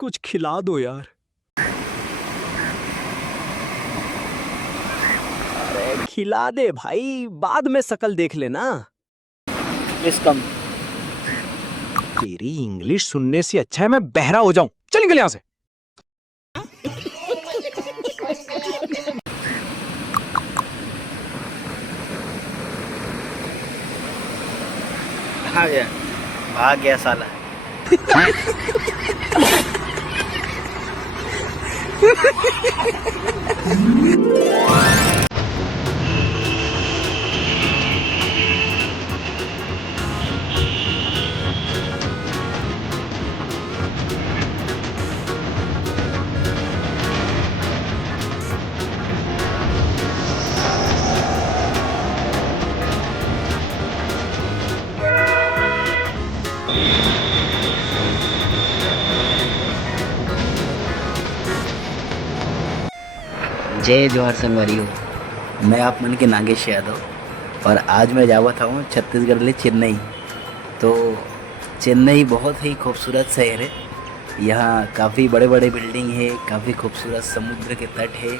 कुछ खिला दो यार। अरे खिला दे भाई, बाद में शकल देख लेना। Please come. तेरी इंग्लिश सुनने से अच्छा है मैं बहरा हो जाऊं। चल निकल यहां से। भाग गया साला। जय जोहर संगवारी हो। मैं आप मन के नागेश यादव और आज मैं जावत हूँ छत्तीसगढ़ ले चेन्नई। तो चेन्नई बहुत ही खूबसूरत शहर है। यहाँ काफ़ी बड़े बड़े बिल्डिंग है, काफ़ी खूबसूरत समुद्र के तट है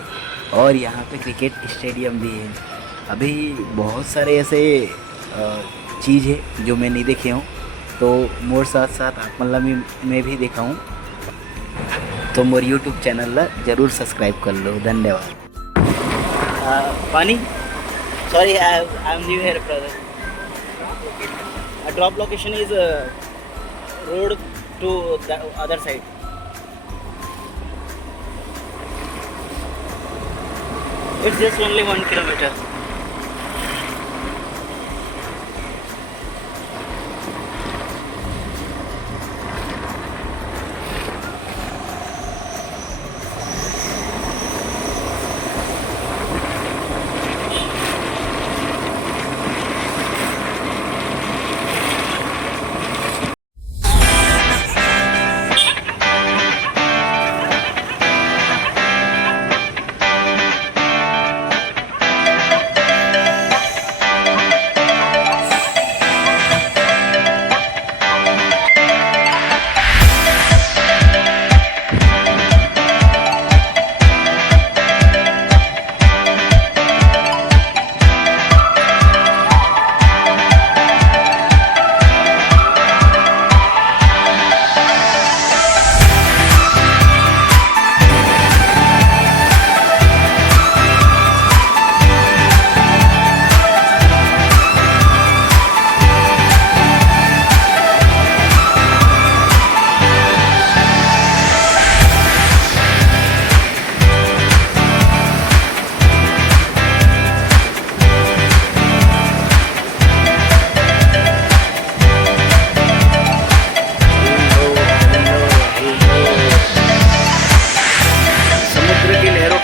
और यहाँ पे क्रिकेट स्टेडियम भी है। अभी बहुत सारे ऐसे चीज़ है जो मैं नहीं देखे हूँ, तो मोर साथ साथ आप मल्ला में भी देखा हूँ। तो मोर यूट्यूब चैनल ला जरूर सब्सक्राइब कर लो। धन्यवाद। पानी sorry, I am new here brother. Drop location is road to the other side. It's just only 1 kilometre.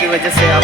वजह से आप